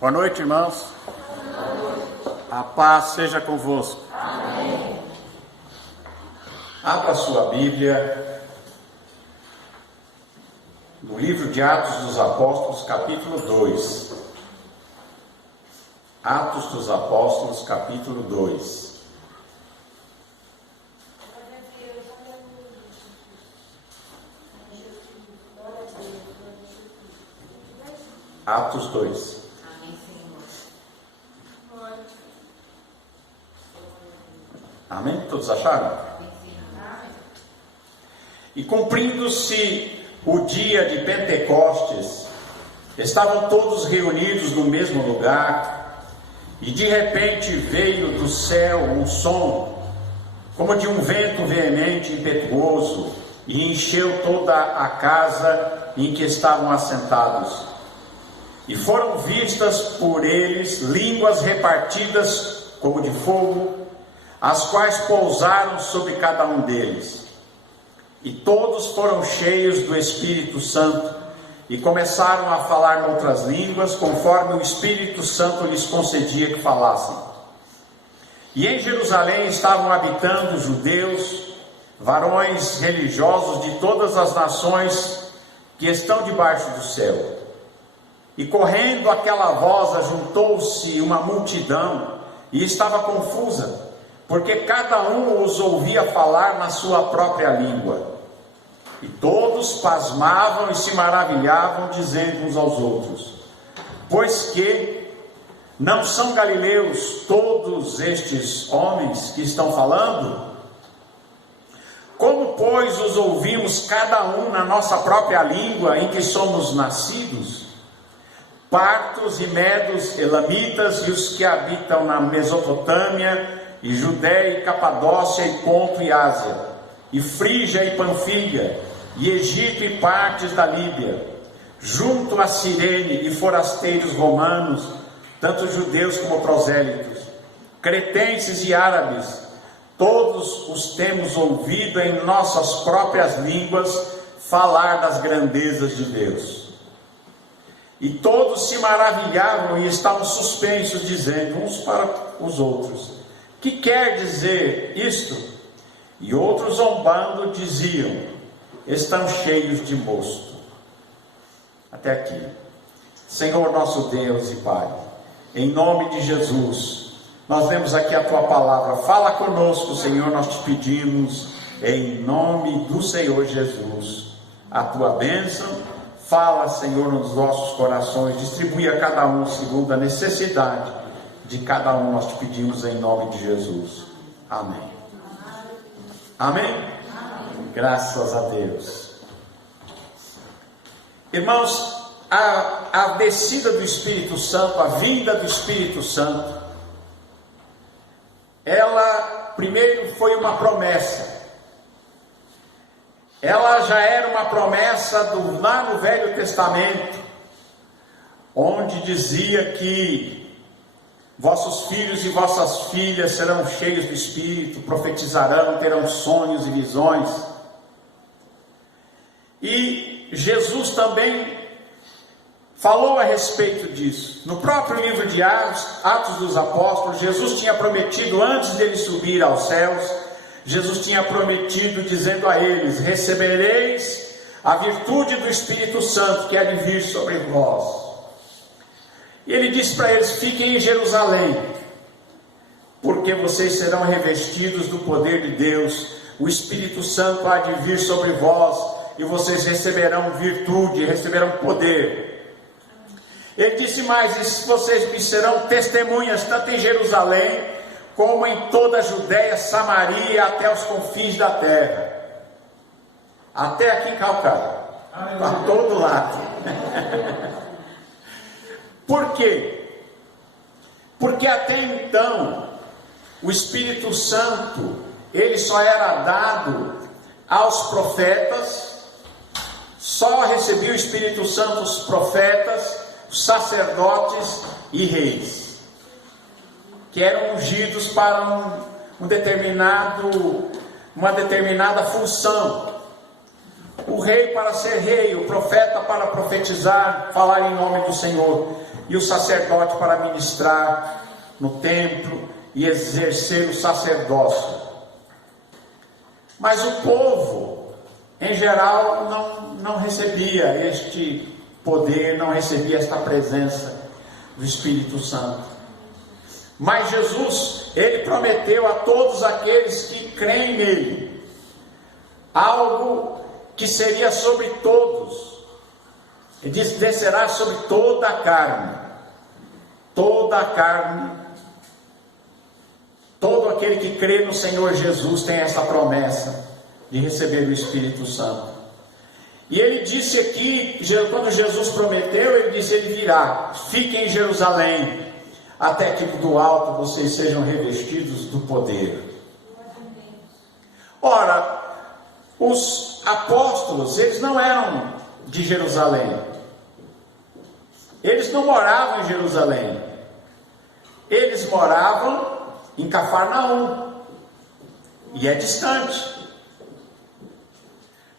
Boa noite, irmãos. A paz seja convosco. Amém. Abra sua Bíblia no livro de Atos dos Apóstolos, capítulo 2. Atos dos Apóstolos, capítulo 2. Atos 2. Amém? Todos acharam? E cumprindo-se o dia de Pentecostes, estavam todos reunidos no mesmo lugar, e de repente veio do céu um som, como de um vento veemente e impetuoso, e encheu toda a casa em que estavam assentados. E foram vistas por eles línguas repartidas como de fogo, as quais pousaram sobre cada um deles. E todos foram cheios do Espírito Santo, e começaram a falar noutras línguas, conforme o Espírito Santo lhes concedia que falassem. E em Jerusalém estavam habitando judeus, varões religiosos de todas as nações que estão debaixo do céu. E correndo aquela voz, ajuntou-se uma multidão, e estava confusa, porque cada um os ouvia falar na sua própria língua. E todos pasmavam e se maravilhavam, dizendo uns aos outros: pois que não são galileus todos estes homens que estão falando? Como, pois, os ouvimos cada um na nossa própria língua em que somos nascidos? Partos e medos, elamitas e os que habitam na Mesopotâmia, e Judéia e Capadócia e Ponto e Ásia, e Frígia e Panfilha, e Egito e partes da Líbia, junto a Cirene, e forasteiros romanos, tanto judeus como prosélitos, cretenses e árabes, todos os temos ouvido em nossas próprias línguas falar das grandezas de Deus. E todos se maravilhavam e estavam suspensos, dizendo uns para os outros: que quer dizer isto? E outros, zombando, diziam: estão cheios de mosto. Até aqui. Senhor nosso Deus e Pai, em nome de Jesus, nós lemos aqui a Tua palavra. Fala conosco, Senhor, nós te pedimos, em nome do Senhor Jesus, a Tua bênção. Fala, Senhor, nos nossos corações, distribui a cada um segundo a necessidade de cada um, nós te pedimos em nome de Jesus. Amém. Amém? Amém. Graças a Deus. Irmãos, a descida do Espírito Santo, a vinda do Espírito Santo, ela primeiro foi uma promessa. Ela já era uma promessa lá no Velho Testamento, onde dizia que vossos filhos e vossas filhas serão cheios do Espírito, profetizarão, terão sonhos e visões. E Jesus também falou a respeito disso. No próprio livro de Atos dos Apóstolos, Jesus tinha prometido, antes dele subir aos céus, Jesus tinha prometido, dizendo a eles: recebereis a virtude do Espírito Santo que há de vir sobre vós. E ele disse para eles: fiquem em Jerusalém, porque vocês serão revestidos do poder de Deus, o Espírito Santo há de vir sobre vós, e vocês receberão virtude, receberão poder. Ele disse mais: e vocês me serão testemunhas, tanto em Jerusalém, como em toda a Judéia, Samaria, até os confins da terra. Até aqui em Calcaia, para todo lado. Por quê? Porque até então, o Espírito Santo, ele só era dado aos profetas, só recebia o Espírito Santo os profetas, os sacerdotes e reis, que eram ungidos para uma determinada função. O rei para ser rei, o profeta para profetizar, falar em nome do Senhor. e o sacerdote para ministrar no templo e exercer o sacerdócio. Mas o povo, em geral, não recebia este poder, não recebia esta presença do Espírito Santo. Mas Jesus, ele prometeu a todos aqueles que creem nele algo que seria sobre todos. Ele diz: descerá sobre toda a carne. Toda a carne. Todo aquele que crê no Senhor Jesus tem essa promessa de receber o Espírito Santo. E ele disse aqui, quando Jesus prometeu, ele disse: ele virá, fiquem em Jerusalém, até que do alto vocês sejam revestidos do poder. Ora, os apóstolos, eles não eram de Jerusalém. Eles não moravam em Jerusalém. Eles moravam em Cafarnaum. E é distante.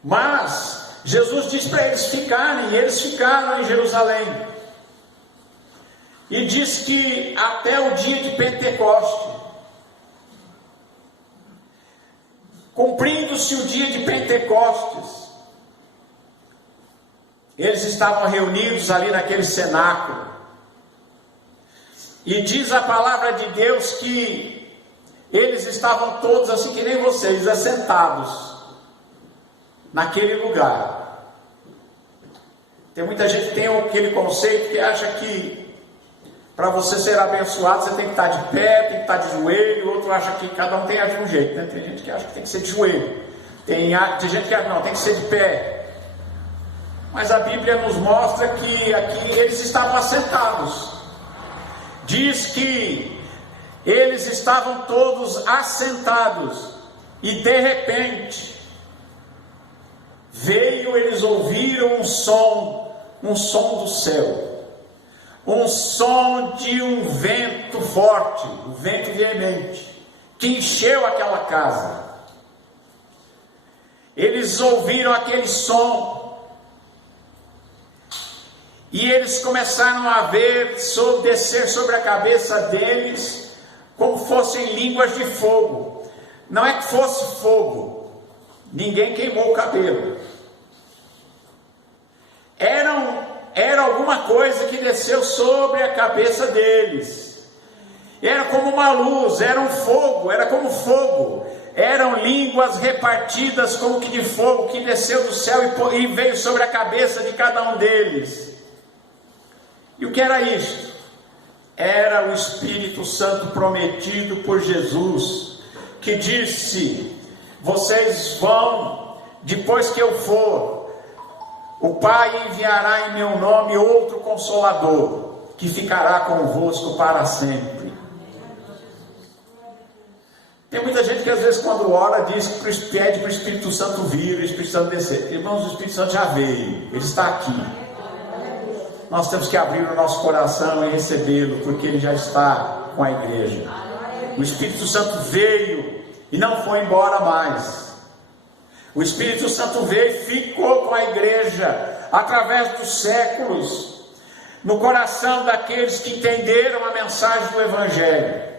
Mas Jesus disse para eles ficarem, e eles ficaram em Jerusalém. E diz que até o dia de Pentecoste, cumprindo-se o dia de Pentecostes, eles estavam reunidos ali naquele cenáculo. E diz a palavra de Deus que eles estavam todos assim que nem vocês, assentados naquele lugar. Tem muita gente que tem aquele conceito que acha que para você ser abençoado, você tem que estar de pé, tem que estar de joelho. Outro acha que cada um tem de um jeito, né? Tem gente que acha que tem que ser de joelho. Tem gente que acha que não, tem que ser de pé. Mas a Bíblia nos mostra que aqui eles estavam assentados. Diz que eles estavam todos assentados. E de repente, eles ouviram um som do céu. Um som de um vento forte, um vento veemente, que encheu aquela casa. Eles ouviram aquele som, e eles começaram a ver descer sobre a cabeça deles, como fossem línguas de fogo. Não é que fosse fogo, ninguém queimou o cabelo. Era alguma coisa que desceu sobre a cabeça deles. Era como uma luz, era um fogo, era como fogo. Eram línguas repartidas como que de fogo, que desceu do céu e veio sobre a cabeça de cada um deles. E o que era isto? Era o Espírito Santo prometido por Jesus, que disse: vocês vão, depois que eu for, o Pai enviará em meu nome outro Consolador, que ficará convosco para sempre. Tem muita gente que às vezes quando ora pede para o Espírito Santo vir, o Espírito Santo descer. Irmãos, o Espírito Santo já veio, ele está aqui. Nós temos que abrir o nosso coração e recebê-lo, porque ele já está com a igreja. O Espírito Santo veio e não foi embora mais. O Espírito Santo veio e ficou com a igreja através dos séculos, no coração daqueles que entenderam a mensagem do Evangelho.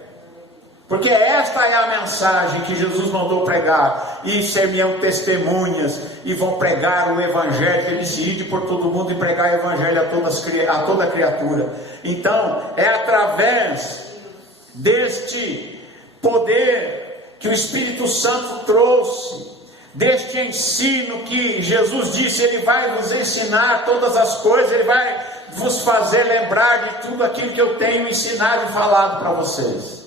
Porque esta é a mensagem que Jesus mandou pregar: e serão testemunhas, e vão pregar o Evangelho. Ele disse: ide por todo mundo e pregar o Evangelho a toda criatura. Então é através deste poder que o Espírito Santo trouxe, deste ensino que Jesus disse: ele vai vos ensinar todas as coisas, ele vai vos fazer lembrar de tudo aquilo que eu tenho ensinado e falado para vocês,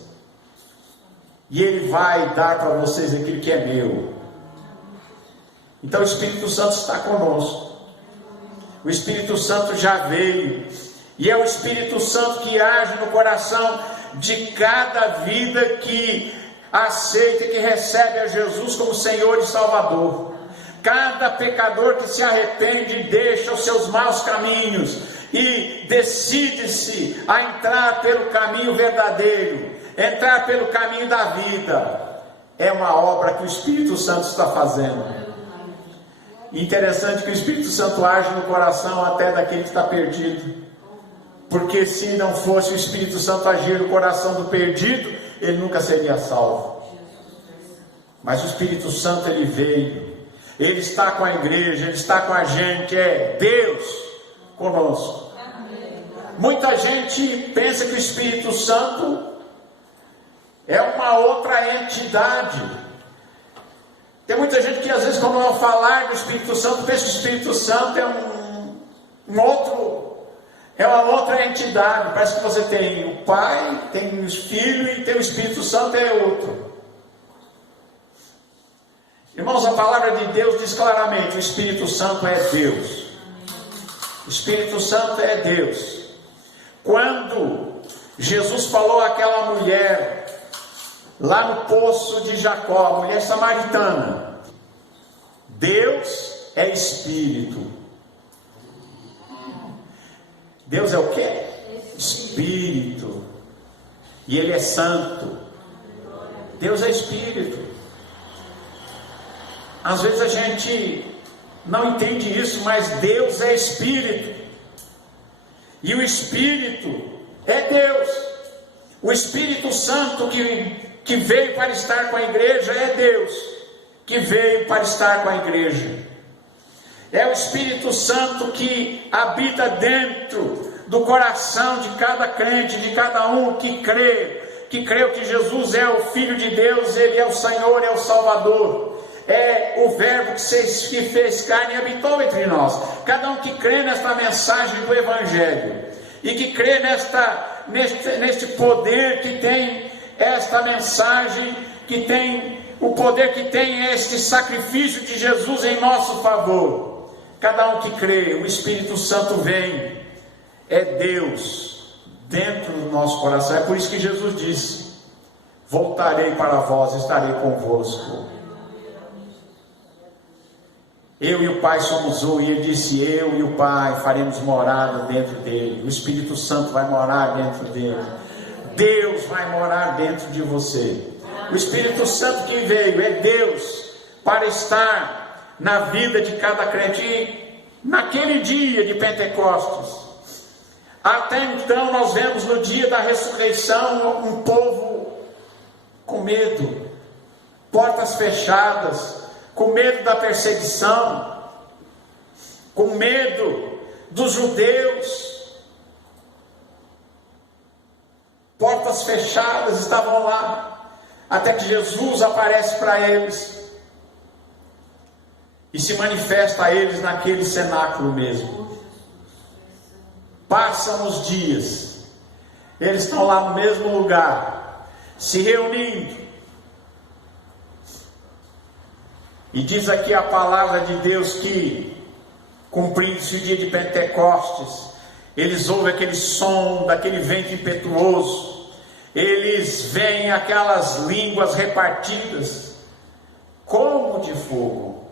e ele vai dar para vocês aquilo que é meu. Então o Espírito Santo está conosco. O Espírito Santo já veio, e é o Espírito Santo que age no coração de cada vida que aceita, que recebe a Jesus como Senhor e Salvador. Cada pecador que se arrepende, deixa os seus maus caminhos e decide-se a entrar pelo caminho verdadeiro, entrar pelo caminho da vida. É uma obra que o Espírito Santo está fazendo. Interessante que o Espírito Santo age no coração até daquele que está perdido. porque se não fosse o Espírito Santo agir no coração do perdido, ele nunca seria salvo. Mas o Espírito Santo, ele veio, ele está com a igreja, ele está com a gente, é Deus conosco. Muita gente pensa que o Espírito Santo é uma outra entidade. Tem muita gente que às vezes, quando eu falar do Espírito Santo, pensa que o Espírito Santo é uma outra entidade. Parece que você tem o Pai, tem o Filho e tem o Espírito Santo, é outro. Irmãos, a palavra de Deus diz claramente: o Espírito Santo é Deus. O Espírito Santo é Deus. Quando Jesus falou àquela mulher lá no poço de Jacó, a mulher samaritana, Deus é Espírito. Deus é o quê? Espírito. E Ele é santo. Deus é Espírito. Às vezes a gente não entende isso, mas Deus é Espírito. E o Espírito é Deus. O Espírito Santo que veio para estar com a igreja é Deus, que veio para estar com a igreja. É o Espírito Santo que habita dentro do coração de cada crente, de cada um que creu que Jesus é o Filho de Deus, Ele é o Senhor, é o Salvador. É o Verbo que fez carne e habitou entre nós. Cada um que crê nesta mensagem do Evangelho e que crê neste poder que tem esta mensagem, que tem o poder que tem este sacrifício de Jesus em nosso favor. Cada um que crê, o Espírito Santo vem, é Deus dentro do nosso coração. É por isso que Jesus disse: voltarei para vós, estarei convosco. Eu e o Pai somos um, e Ele disse: eu e o Pai faremos morada dentro dele. O Espírito Santo vai morar dentro dele. Deus vai morar dentro de você. O Espírito Santo que veio é Deus para estar na vida de cada crente. E naquele dia de Pentecostes, até então nós vemos no dia da ressurreição um povo com medo, portas fechadas, com medo da perseguição, com medo dos judeus. Portas fechadas estavam lá, até que Jesus aparece para eles e se manifesta a eles naquele cenáculo mesmo. Passam os dias, eles estão lá no mesmo lugar, se reunindo. E diz aqui a palavra de Deus que, cumprindo-se o dia de Pentecostes, eles ouvem aquele som daquele vento impetuoso, eles veem aquelas línguas repartidas, como de fogo,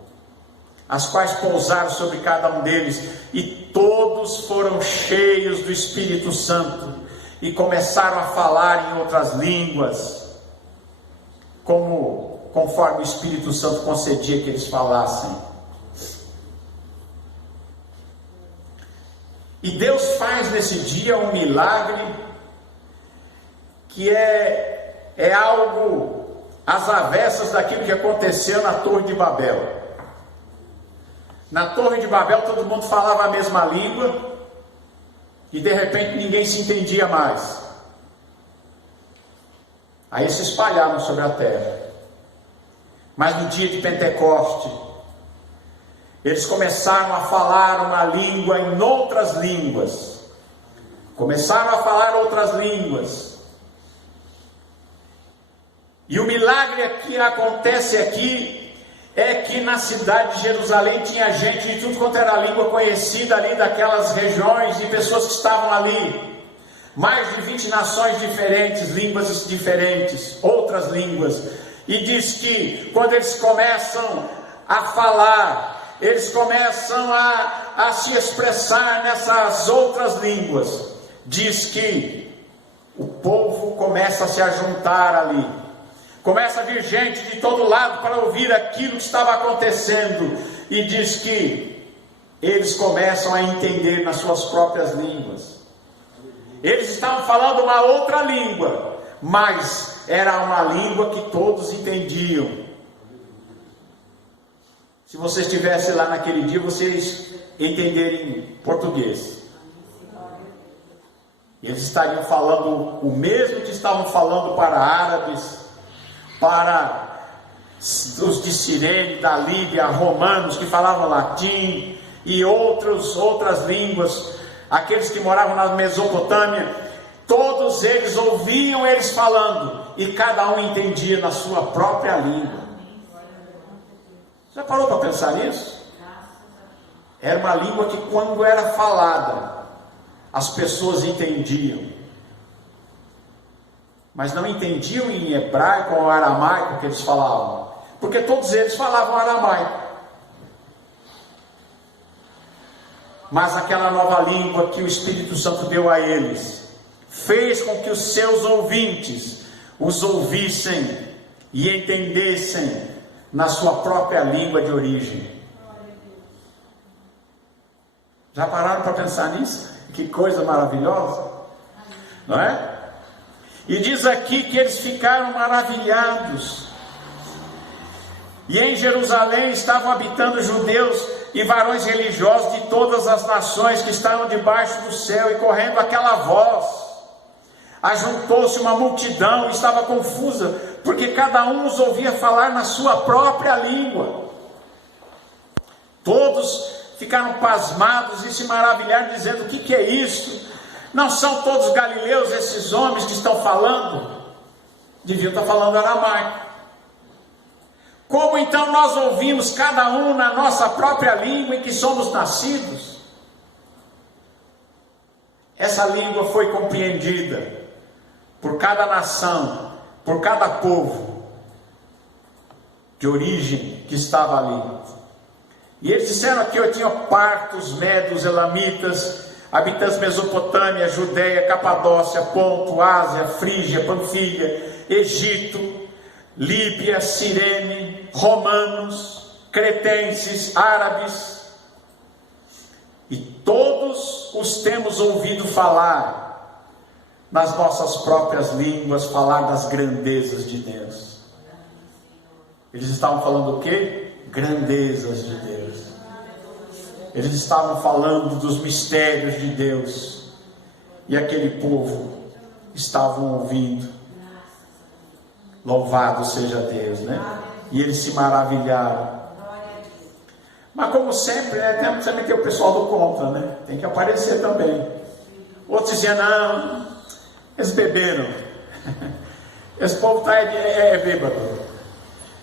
as quais pousaram sobre cada um deles, e todos foram cheios do Espírito Santo, e começaram a falar em outras línguas, conforme o Espírito Santo concedia que eles falassem. E Deus faz nesse dia um milagre que é algo às avessas daquilo que aconteceu na Torre de Babel. Na Torre de Babel todo mundo falava a mesma língua e de repente ninguém se entendia mais. Aí se espalharam sobre a terra. Mas no dia de Pentecoste, eles começaram a falar uma língua em outras línguas. Começaram a falar outras línguas. E o milagre que acontece aqui é que na cidade de Jerusalém tinha gente de tudo quanto era língua conhecida ali daquelas regiões, e pessoas que estavam ali. Mais de 20 nações diferentes, línguas diferentes, outras línguas. E diz que quando eles começam a falar, eles começam a se expressar nessas outras línguas, diz que o povo começa a se ajuntar ali, começa a vir gente de todo lado para ouvir aquilo que estava acontecendo, e diz que eles começam a entender nas suas próprias línguas. Eles estavam falando uma outra língua, mas era uma língua que todos entendiam. Se você estivesse lá naquele dia, vocês entenderem português. Eles estariam falando o mesmo que estavam falando para árabes, para os de Cirene, da Líbia, romanos que falavam latim e outras línguas, aqueles que moravam na Mesopotâmia, todos eles ouviam eles falando e cada um entendia na sua própria língua. Já parou para pensar nisso? Era uma língua que quando era falada, as pessoas entendiam, mas não entendiam em hebraico ou aramaico que eles falavam, porque todos eles falavam aramaico. Mas aquela nova língua que o Espírito Santo deu a eles, fez com que os seus ouvintes os ouvissem e entendessem na sua própria língua de origem. Já pararam para pensar nisso? Que coisa maravilhosa, não é? E diz aqui que eles ficaram maravilhados. E em Jerusalém estavam habitando judeus e varões religiosos de todas as nações que estavam debaixo do céu, e correndo aquela voz, ajuntou-se uma multidão, e estava confusa, porque cada um os ouvia falar na sua própria língua. Todos ficaram pasmados e se maravilharam, dizendo: o que é isso? Não são todos galileus esses homens que estão falando? Deviam estar falando aramaico. Como então nós ouvimos cada um na nossa própria língua em que somos nascidos? Essa língua foi compreendida por cada nação, por cada povo de origem que estava ali. E eles disseram que eu tinha partos, medos, elamitas, habitantes Mesopotâmia, Judéia, Capadócia, Ponto, Ásia, Frígia, Panfilha, Egito, Líbia, Cirene, romanos, cretenses, árabes, e todos os temos ouvido falar nas nossas próprias línguas, falar das grandezas de Deus. Eles estavam falando o quê? Grandezas de Deus. Eles estavam falando dos mistérios de Deus, e aquele povo estavam ouvindo. Louvado seja Deus, né? E eles se maravilharam. Mas como sempre, né, também tem o pessoal do contra, né? Tem que aparecer também. Outros diziam: não, eles beberam. Esse povo está bêbado.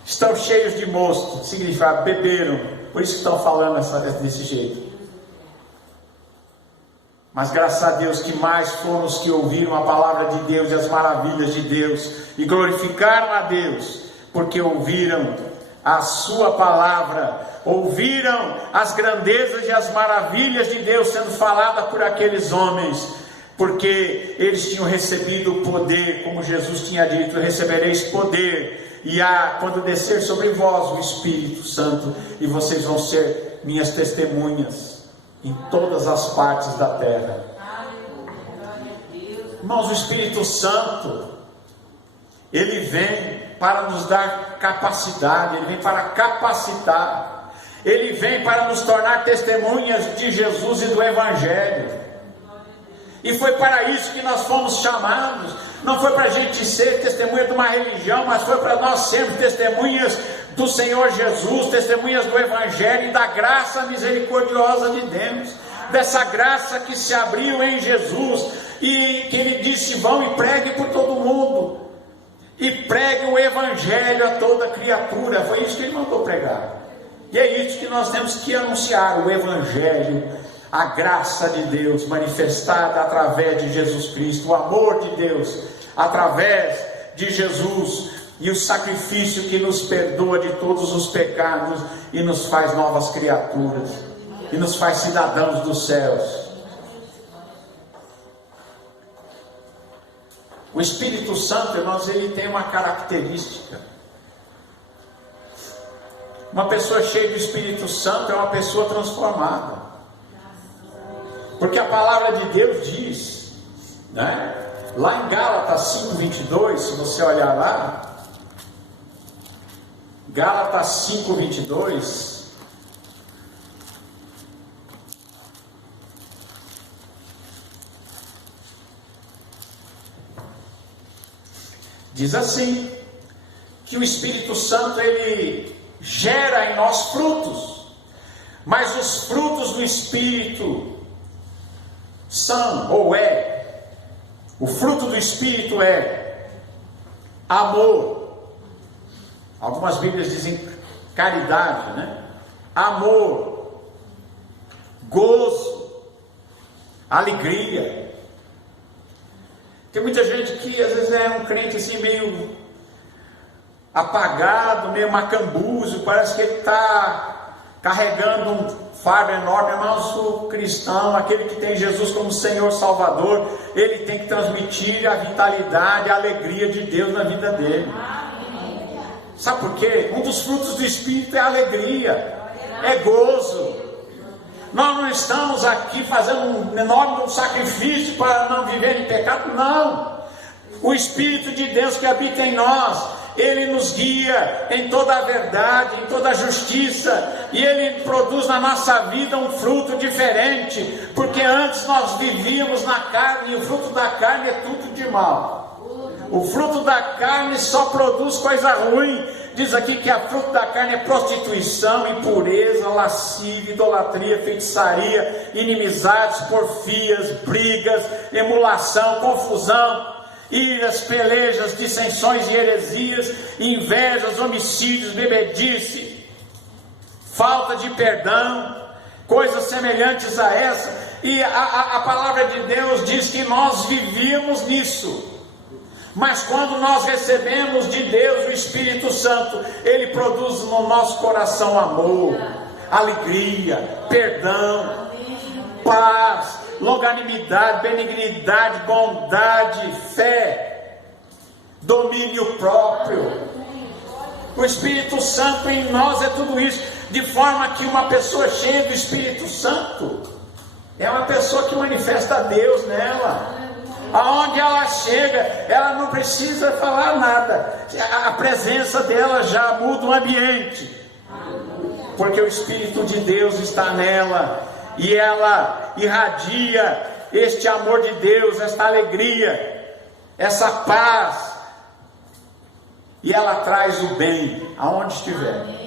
Estão cheios de mosto, significa beberam, por isso que estão falando desse jeito. Mas graças a Deus que mais foram os que ouviram a palavra de Deus e as maravilhas de Deus, e glorificaram a Deus, porque ouviram a sua palavra, ouviram as grandezas e as maravilhas de Deus sendo falada por aqueles homens, porque eles tinham recebido o poder, como Jesus tinha dito: recebereis poder, e quando descer sobre vós o Espírito Santo, e vocês vão ser minhas testemunhas em todas as partes da terra. Irmãos, o Espírito Santo, ele vem para nos dar capacidade, ele vem para capacitar, ele vem para nos tornar testemunhas de Jesus e do Evangelho. E foi para isso que nós fomos chamados. Não foi para a gente ser testemunha de uma religião, mas foi para nós sermos testemunhas do Senhor Jesus, testemunhas do Evangelho e da graça misericordiosa de Deus, dessa graça que se abriu em Jesus, e que Ele disse: vão e pregue por todo mundo, e pregue o Evangelho a toda criatura. Foi isso que Ele mandou pregar, e é isso que nós temos que anunciar: o Evangelho, a graça de Deus manifestada através de Jesus Cristo, o amor de Deus através de Jesus, e o sacrifício que nos perdoa de todos os pecados e nos faz novas criaturas, e nos faz cidadãos dos céus. O Espírito Santo, irmãos, ele tem uma característica. Uma pessoa cheia do Espírito Santo é uma pessoa transformada, porque a palavra de Deus diz né? Lá em Gálatas 5:22, se você olhar lá, Gálatas 5:22, diz assim, que o Espírito Santo ele gera em nós frutos, mas os frutos do Espírito são, ou é, o fruto do Espírito é amor, algumas Bíblias dizem caridade, né? Amor, gozo, alegria. Tem muita gente que às vezes é um crente assim meio apagado, meio macambúzio, parece que ele está carregando um fardo enorme. Mas o cristão, aquele que tem Jesus como Senhor Salvador, ele tem que transmitir a vitalidade, a alegria de Deus na vida dele. Sabe por quê? Um dos frutos do Espírito é alegria, é gozo. Nós não estamos aqui fazendo um enorme sacrifício para não viver em pecado, não. O Espírito de Deus que habita em nós, Ele nos guia em toda a verdade, em toda a justiça, e Ele produz na nossa vida um fruto diferente, porque antes nós vivíamos na carne, e o fruto da carne é tudo de mal. O fruto da carne só produz coisa ruim. Diz aqui que a fruto da carne é prostituição, impureza, lascívia, idolatria, feitiçaria, inimizades, porfias, brigas, emulação, confusão, iras, pelejas, dissensões e heresias, invejas, homicídios, bebedice, falta de perdão, coisas semelhantes a essa. E a palavra de Deus diz que nós vivíamos nisso. Mas quando nós recebemos de Deus o Espírito Santo, Ele produz no nosso coração amor, alegria, perdão, paz, longanimidade, benignidade, bondade, fé, domínio próprio. O Espírito Santo em nós é tudo isso, de forma que uma pessoa cheia do Espírito Santo é uma pessoa que manifesta a Deus nela. Aonde ela chega, ela não precisa falar nada, a presença dela já muda o ambiente, porque o Espírito de Deus está nela, e ela irradia este amor de Deus, esta alegria, essa paz, e ela traz o bem aonde estiver.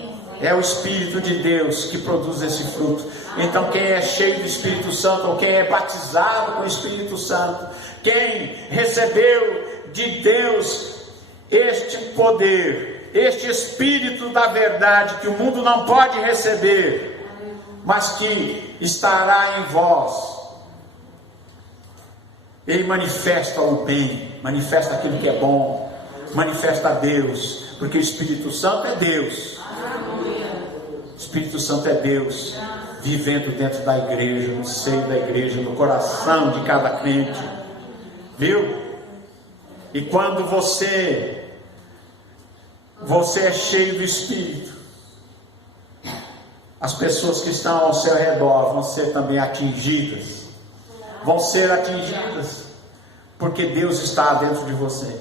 É o Espírito de Deus que produz esse fruto. Então quem é cheio do Espírito Santo, ou quem é batizado com o Espírito Santo, quem recebeu de Deus este poder, este Espírito da verdade, que o mundo não pode receber, mas que estará em vós, ele manifesta o bem, manifesta aquilo que é bom, manifesta a Deus, porque o Espírito Santo é Deus. O Espírito Santo é Deus vivendo dentro da igreja, no seio da igreja, no coração de cada crente, viu? E quando você é cheio do Espírito, as pessoas que estão ao seu redor vão ser também atingidas, porque Deus está dentro de você.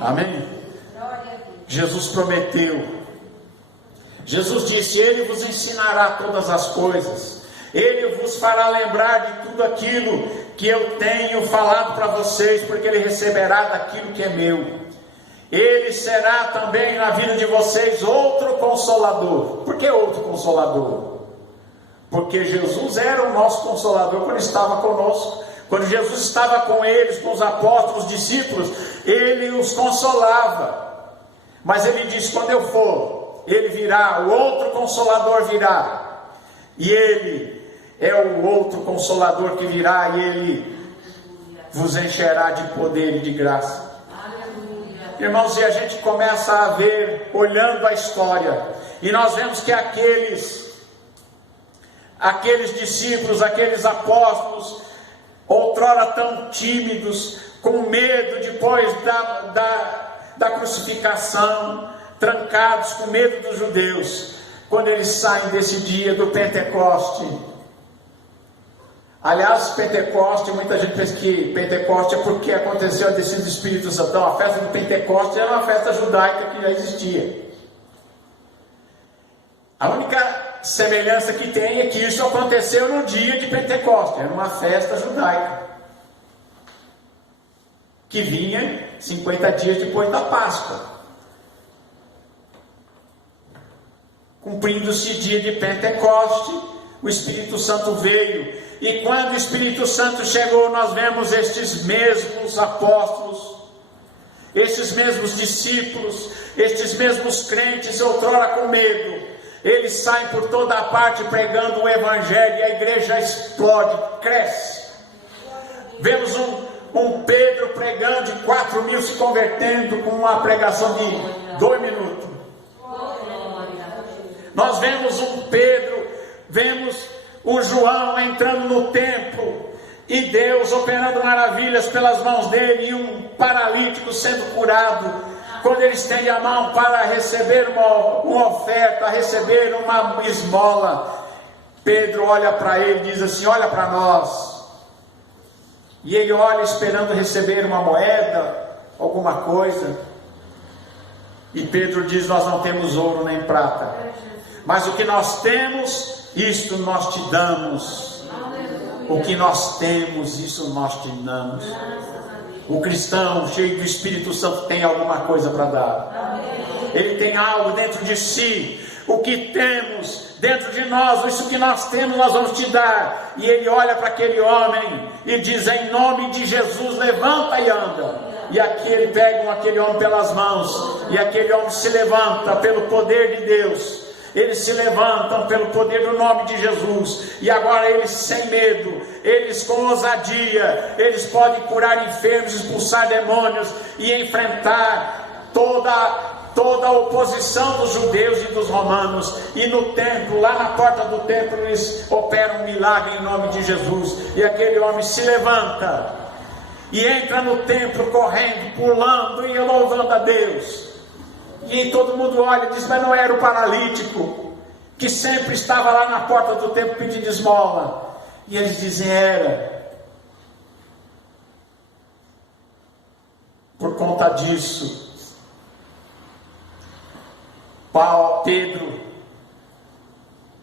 Amém? Jesus prometeu, Jesus disse: Ele vos ensinará todas as coisas, Ele vos fará lembrar de tudo aquilo que eu tenho falado para vocês, porque Ele receberá daquilo que é meu. Ele será também na vida de vocês outro Consolador. Por que outro Consolador? Porque Jesus era o nosso Consolador quando estava conosco. Quando Jesus estava com eles, com os apóstolos, os discípulos, Ele os consolava. Mas Ele disse: quando eu for, Ele virá, o outro Consolador virá, e Ele é o outro Consolador que virá, e Ele vos encherá de poder e de graça. Irmãos, e a gente começa a ver, olhando a história, e nós vemos que aqueles discípulos, aqueles apóstolos, outrora tão tímidos, com medo depois da crucificação, trancados com medo dos judeus, quando eles saem desse dia do Pentecoste, Aliás, Pentecoste, muita gente pensa que Pentecoste é porque aconteceu a descida do Espírito Santo. Então, a festa do Pentecoste era uma festa judaica que já existia. A única semelhança que tem é que isso aconteceu no dia de Pentecoste. Era uma festa judaica que vinha 50 dias depois da Páscoa. Cumprindo-se o dia de Pentecoste, o Espírito Santo veio. E quando o Espírito Santo chegou, nós vemos estes mesmos apóstolos, estes mesmos discípulos, estes mesmos crentes, outrora com medo. Eles saem por toda a parte pregando o Evangelho e a igreja explode, cresce. Vemos um Pedro pregando e 4.000 se convertendo com uma pregação de 2 minutos. Nós vemos um Pedro, vemos um João entrando no templo e Deus operando maravilhas pelas mãos dele e um paralítico sendo curado. Quando ele estende a mão para receber uma oferta, receber uma esmola, Pedro olha para ele e diz assim: olha para nós. E ele olha esperando receber uma moeda, alguma coisa. E Pedro diz: nós não temos ouro nem prata, mas o que nós temos, isto nós te damos. O que nós temos, isso nós te damos. O cristão cheio do Espírito Santo tem alguma coisa para dar. Ele tem algo dentro de si. O que temos dentro de nós, isso que nós temos, nós vamos te dar. E ele olha para aquele homem e diz: em nome de Jesus, levanta e anda. E aqui ele pega aquele homem pelas mãos, e aquele homem se levanta pelo poder de Deus. Eles se levantam pelo poder do nome de Jesus, e agora eles sem medo, eles com ousadia, eles podem curar enfermos, expulsar demônios e enfrentar toda a oposição dos judeus e dos romanos. E no templo, lá na porta do templo, eles operam um milagre em nome de Jesus, e aquele homem se levanta e entra no templo correndo, pulando e louvando a Deus. E todo mundo olha e diz: mas não era o paralítico que sempre estava lá na porta do templo pedindo esmola? E eles dizem: era. Por conta disso, Pedro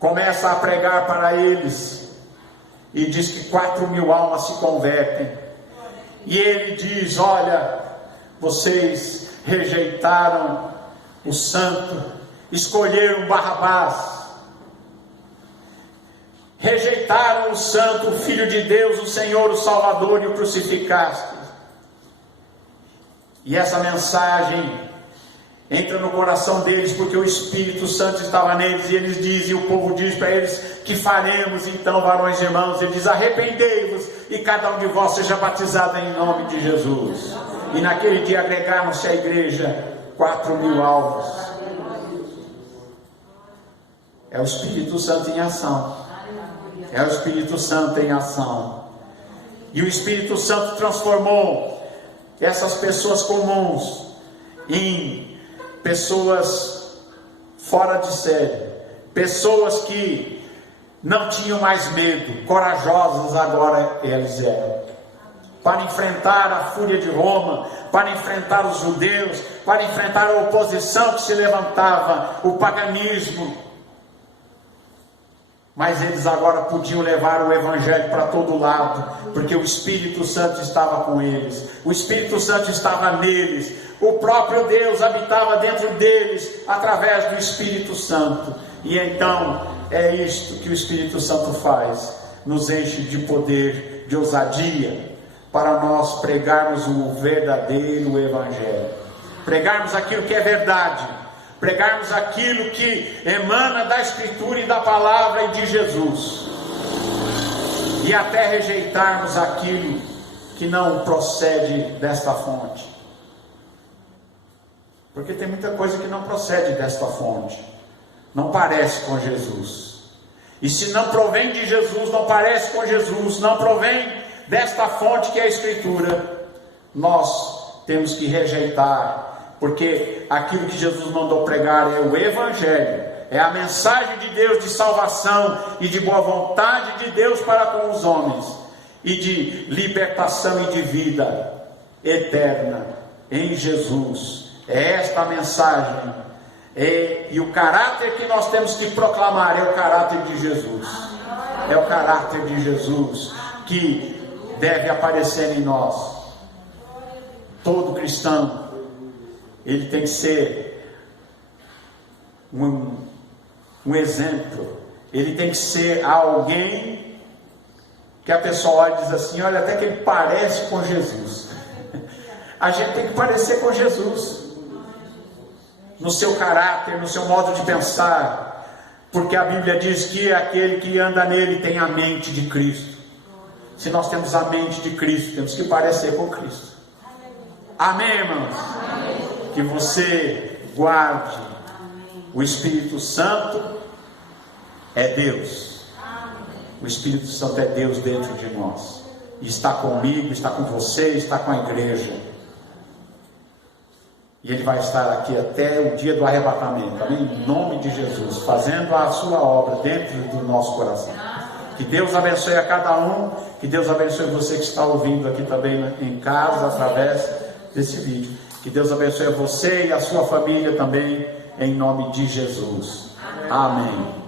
começa a pregar para eles e diz que 4.000 almas se convertem. E ele diz: olha, vocês rejeitaram o santo, escolheram Barrabás, rejeitaram o santo, o Filho de Deus, o Senhor, o Salvador, e o crucificaste. E essa mensagem entra no coração deles, porque o Espírito Santo estava neles, e eles dizem, o povo diz para eles: que faremos então, varões e irmãos? Ele diz: arrependei-vos e cada um de vós seja batizado em nome de Jesus. E naquele dia agregaram-se à igreja 4.000 almas. É o Espírito Santo em ação. É o Espírito Santo em ação. E o Espírito Santo transformou essas pessoas comuns em pessoas fora de série, pessoas que não tinham mais medo, corajosas agora eles eram, para enfrentar a fúria de Roma, para enfrentar os judeus, para enfrentar a oposição que se levantava, o paganismo. Mas eles agora podiam levar o Evangelho para todo lado, porque o Espírito Santo estava com eles, o Espírito Santo estava neles, o próprio Deus habitava dentro deles, através do Espírito Santo. E então, é isto que o Espírito Santo faz, nos enche de poder, de ousadia, para nós pregarmos o verdadeiro Evangelho, pregarmos aquilo que é verdade, pregarmos aquilo que emana da Escritura e da Palavra e de Jesus, e até rejeitarmos aquilo que não procede desta fonte, porque tem muita coisa que não procede desta fonte, não parece com Jesus, e se não provém de Jesus, não parece com Jesus, não provém desta fonte que é a Escritura, nós temos que rejeitar, porque aquilo que Jesus mandou pregar é o Evangelho, é a mensagem de Deus de salvação e de boa vontade de Deus para com os homens, e de libertação e de vida eterna em Jesus. É esta a mensagem, e o caráter que nós temos que proclamar é o caráter de Jesus. É o caráter de Jesus que deve aparecer em nós. Todo cristão, ele tem que ser um exemplo. Ele tem que ser alguém que a pessoa olha e diz assim: olha, até que ele parece com Jesus. A gente tem que parecer com Jesus, no seu caráter, no seu modo de pensar, porque a Bíblia diz que aquele que anda nele tem a mente de Cristo. Se nós temos a mente de Cristo, temos que parecer com Cristo. Amém, irmãos? Amém. Que você guarde. O Espírito Santo é Deus. O Espírito Santo é Deus dentro de nós. E está comigo, está com você, está com a igreja. E Ele vai estar aqui até o dia do arrebatamento. Amém? Em nome de Jesus, fazendo a sua obra dentro do nosso coração. Que Deus abençoe a cada um. Que Deus abençoe você que está ouvindo aqui também em casa, através desse vídeo. Que Deus abençoe a você e a sua família também, em nome de Jesus. Amém.